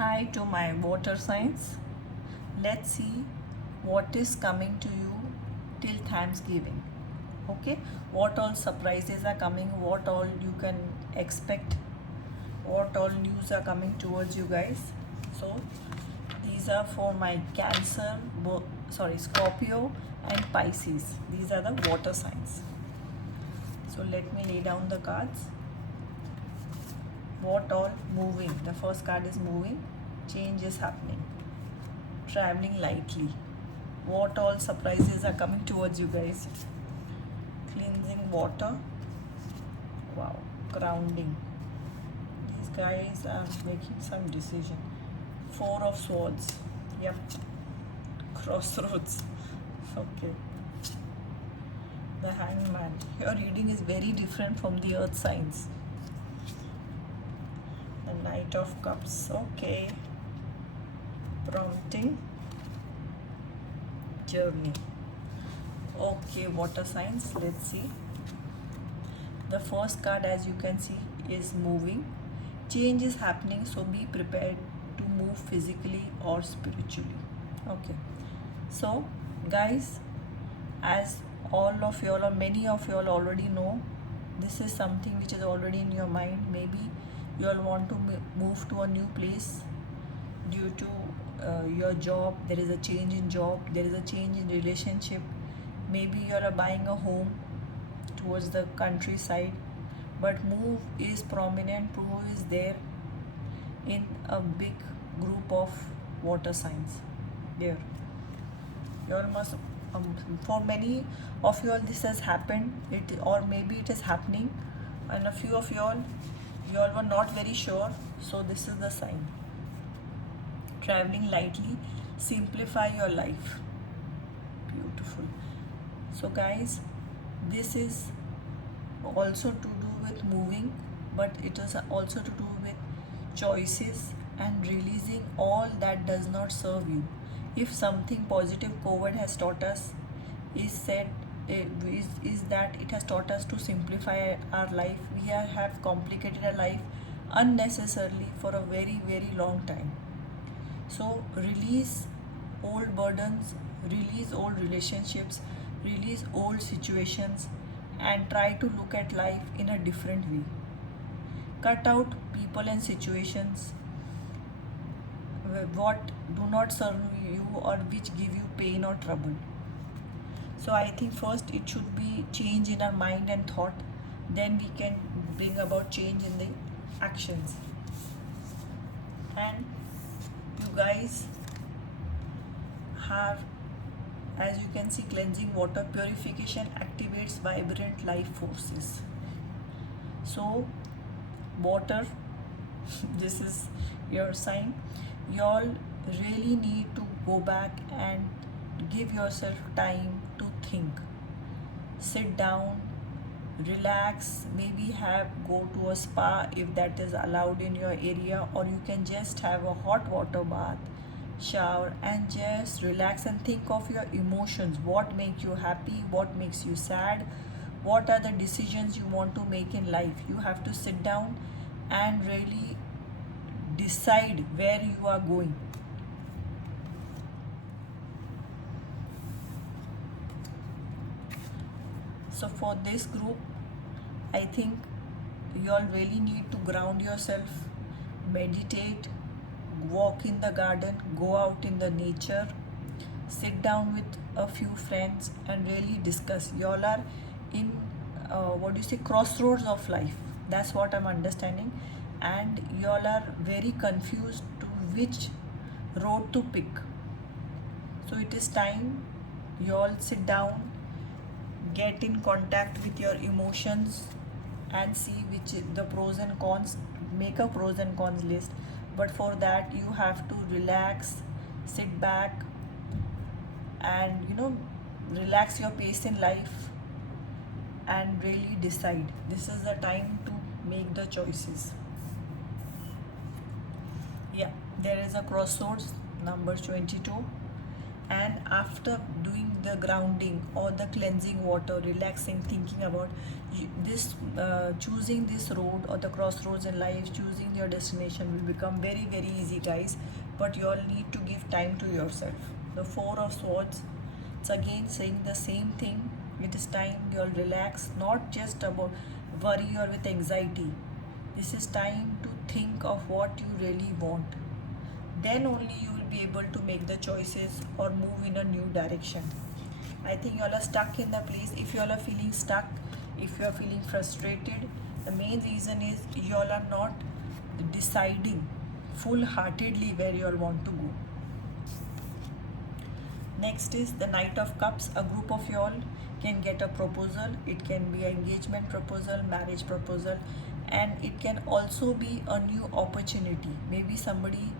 Hi to my water signs. Let's see what is coming to you till Thanksgiving. Okay, what all surprises are coming, what all you can expect, what all news are coming towards you guys. So, these are for my Cancer, Scorpio, and Pisces. These are the water signs. So, let me lay down the cards. What all moving? The first card is moving, change is happening, traveling lightly. What all surprises are coming towards you guys? Cleansing water. Wow. Grounding. These guys are making some decision. Four of Swords. Yep. Crossroads. Okay. The Hangman. Your reading is very different from the earth signs. The Knight of Cups. Okay. Prompting. Journey. Okay, water signs. Let's see. The first card, as you can see, is moving. Change is happening, so be prepared to move physically or spiritually. Okay. So, guys, as all of you all or many of you all already know, this is something which is already in your mind. Maybe you all want to move to a new place due to your job. There is a change in job, there is a change in relationship. Maybe you are buying a home towards the countryside, but move is prominent, move is there in a big group of water signs. There, you all must for many of you all this has happened, it or maybe it is happening, and a few of you all were not very sure. So this is the sign. Traveling lightly, simplify your life. Beautiful. So guys, this is also to do with moving, but it is also to do with choices and releasing all that does not serve you. If something positive COVID has taught us is said is that it has taught us to simplify our life. We have complicated our life unnecessarily for a very long time. So release old burdens, release old relationships, release old situations, and try to look at life in a different way. Cut out people and situations what do not serve you or which give you pain or trouble. So I think first it should be change in our mind and thought, then we can bring about change in the actions. And you guys have, as you can see, cleansing water, purification activates vibrant life forces. So water, this is your sign. Y'all really need to go back and give yourself time to think. Sit down, relax, maybe go to a spa if that is allowed in your area, or you can just have a hot water bath, shower, and just relax and think of your emotions. What makes you happy, what makes you sad, what are the decisions you want to make in life. You have to sit down and really decide where you are going. So for this group, I think you all really need to ground yourself, meditate, walk in the garden, go out in the nature, sit down with a few friends and really discuss. You all are in crossroads of life. That's what I'm understanding. And you all are very confused to which road to pick. So it is time you all sit down, get in contact with your emotions and see which the pros and cons, make a pros and cons list. But for that you have to relax, sit back and relax your pace in life and really decide. This is the time to make the choices. Yeah, there is a crossroads, number 22, And after doing the grounding or the cleansing water, relaxing, thinking about this, choosing this road or the crossroads in life, choosing your destination will become very, very easy, guys. But you all need to give time to yourself. The Four of Swords, it's again saying the same thing. It is time you all relax, not just about worry or with anxiety. This is time to think of what you really want. Then only you will be able to make the choices or move in a new direction. I think you all are stuck in the place. If you all are feeling stuck, if you are feeling frustrated, the main reason is you all are not deciding full heartedly where you all want to go. Next is the Knight of Cups. A group of you all can get a proposal. It can be an engagement proposal, marriage proposal, and it can also be a new opportunity. Maybe somebody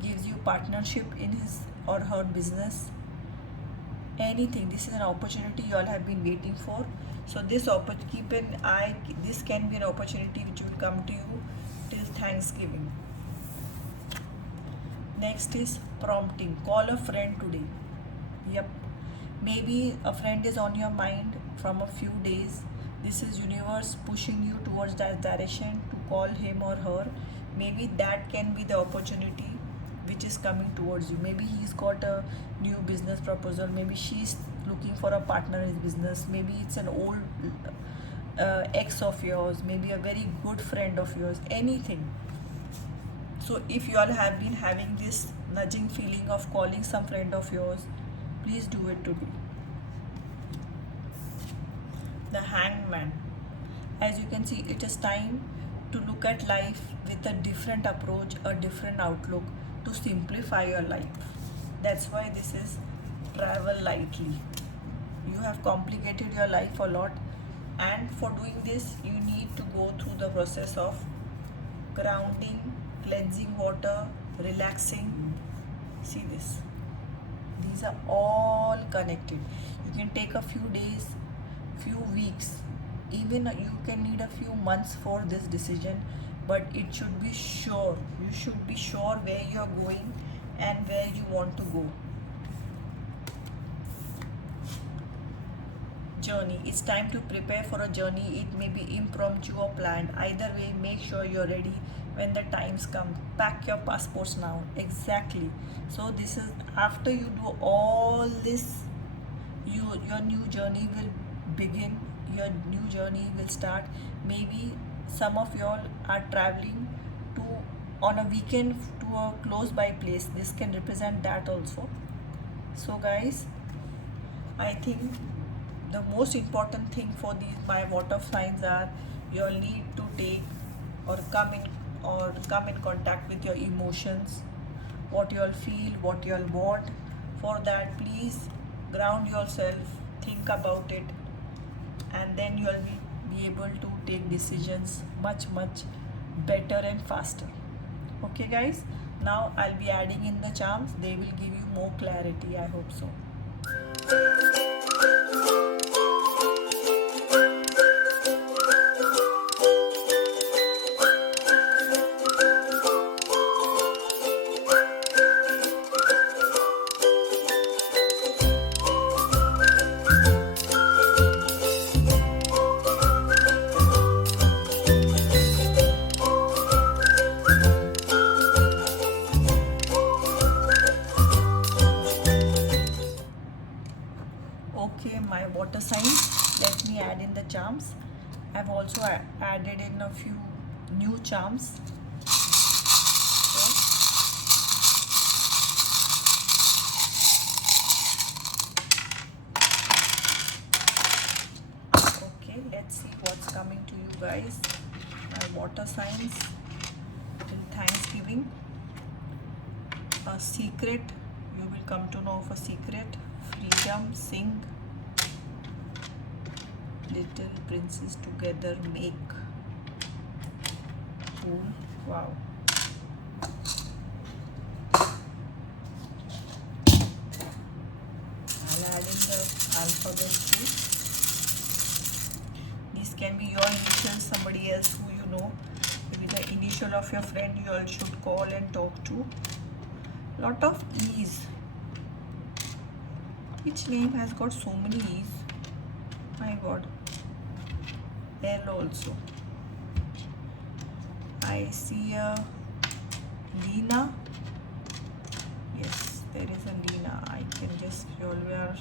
gives you partnership in his or her business. Anything. This is an opportunity you all have been waiting for. So this keep an eye. This can be an opportunity which will come to you till Thanksgiving. Next is prompting. Call a friend today. Yep. Maybe a friend is on your mind from a few days. This is universe pushing you towards that direction to call him or her. Maybe that can be the opportunity which is coming towards you. Maybe he's got a new business proposal. Maybe she's looking for a partner in business. Maybe it's an old ex of yours. Maybe a very good friend of yours. Anything. So if you all have been having this nudging feeling of calling some friend of yours, please do it today. The Hangman. As you can see, it is time to look at life with a different approach, a different outlook, to simplify your life. That's why this is travel lightly. You have complicated your life a lot, and for doing this you need to go through the process of grounding, cleansing water, relaxing. See this, these are all connected. You can take a few days, few weeks, even you can need a few months for this decision, but it should be sure. You should be sure where you are going and where you want to go. Journey. It's time to prepare for a journey. It may be impromptu or planned. Either way, make sure you're ready when the times come. Pack your passports now. Exactly. So this is after you do all this, your new journey will begin. Your new journey will start. Maybe some of y'all are traveling to on a weekend to a close by place. This can represent that also. So guys, I think the most important thing for these my water signs are you'll need to take or come in contact with your emotions, what you'll feel, what you'll want. For that, please ground yourself, think about it, and then you'll be able to take decisions much better and faster. Okay guys, now I'll be adding in the charms. They will give you more clarity. I hope so. Okay, my water signs, let me add in the charms. I've also added in a few new charms. Okay, let's see what's coming to you guys. My water signs till Thanksgiving. A secret, you will come to know of a secret. Freedom, sing. Little princes together make. Cool. Wow. I'll add in the alphabet too. These can be your initials, somebody else who you know. Maybe the initial of your friend you all should call and talk to. Lot of ease. Which name has got so many E's? My god. L also. I see a Lena. Yes, there is a Lena. I can just, you all are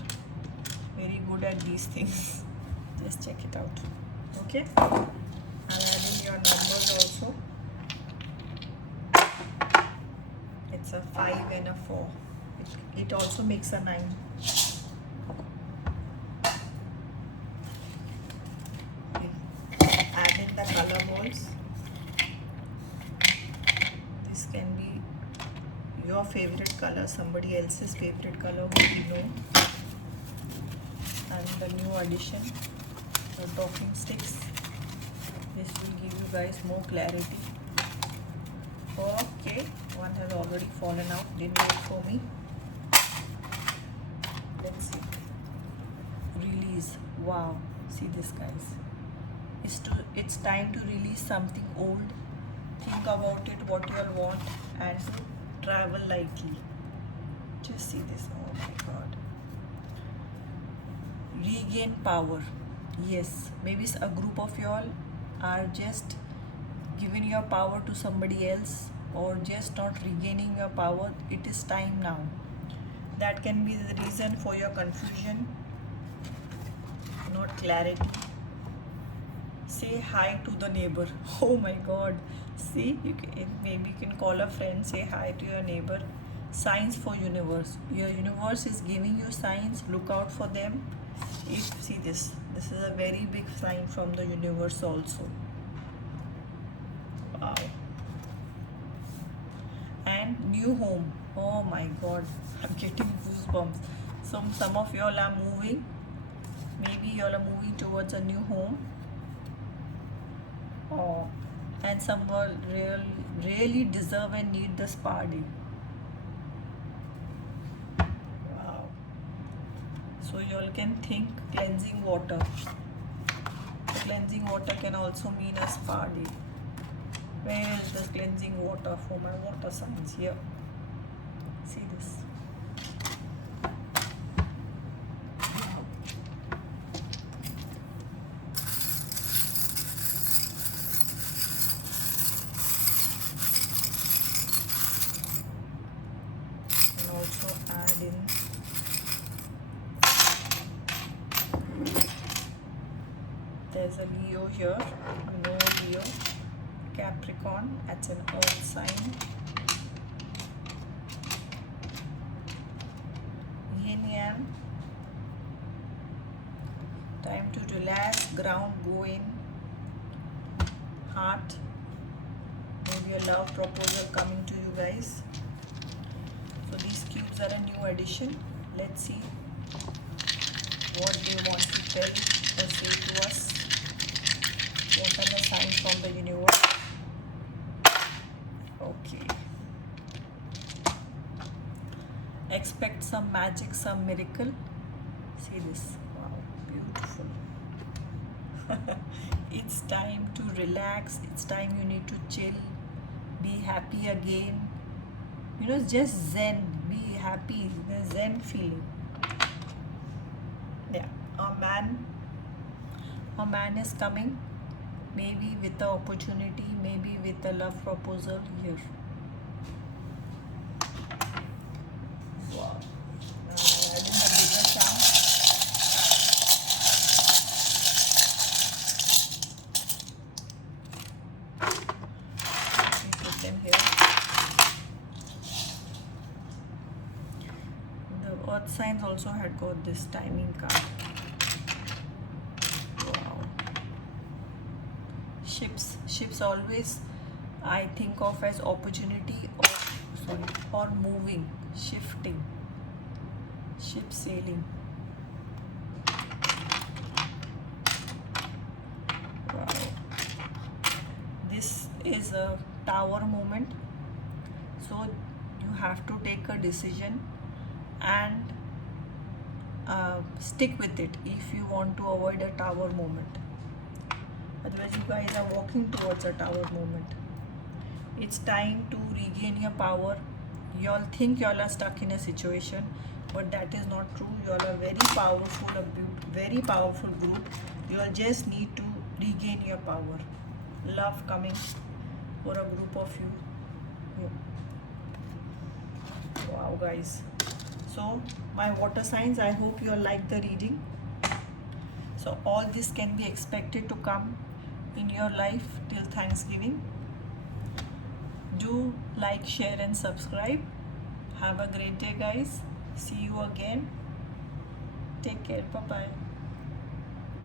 very good at these things. Just check it out. Okay. I'll add in your numbers also. It's a 5 and a 4. It also makes a 9. Okay. Add in the color balls. This can be your favorite color, somebody else's favorite color, who you know. And the new addition, the talking sticks. This will give you guys more clarity. Okay, one has already fallen out, didn't wait for me. Let's see. Release. Wow, see this, guys. It's time to release something old. Think about it, what you all want, and travel lightly. Just see this. Oh my god. Regain power. Yes, maybe a group of y'all are just giving your power to somebody else, or just not regaining your power. It is time now. That can be the reason for your confusion, not clarity. Say hi to the neighbor. Oh my god. See, maybe you can call a friend, say hi to your neighbor. Signs for universe. Your universe is giving you signs. Look out for them. See this is a very big sign from the universe also. Wow. And new home. Oh my god, I'm getting goosebumps. Some of y'all are moving. Maybe y'all are moving towards a new home. Oh, and some will really deserve and need the spa day. Wow. So y'all can think cleansing water. Cleansing water can also mean a spa day. Where is the cleansing water for my water signs? Here. See this. And also add in there's a Leo here. No Leo. Capricorn, that's an earth sign. Yin Yang. Time to relax, ground, go in. Heart. Maybe a love proposal coming to you guys. So these cubes are a new addition. Let's see what they want to tell or say to us. What are the signs from the universe? Okay. Expect some magic, some miracle. See this. Wow, beautiful. It's time to relax. It's time you need to chill. Be happy again. You know, just zen. Be happy. The zen feeling. Yeah. A man is coming. Maybe with the opportunity, maybe with a love proposal here. Wow. Now I add in the bigger charm. Let me put them here. The earth signs also had got this timing card. Ships always I think of as opportunity or moving, shifting, ship sailing. Wow. This is a tower moment, so you have to take a decision and stick with it if you want to avoid a tower moment. Otherwise, you guys are walking towards a tower moment. It's time to regain your power. Y'all think y'all are stuck in a situation. but that is not true. You all are very powerful, very powerful group. You all just need to regain your power. Love coming for a group of you. Wow, guys. So my water signs, I hope you all like the reading. So all this can be expected to come in your life till Thanksgiving. Do like, share and subscribe. Have a great day, guys. See you again. Take care. Bye bye.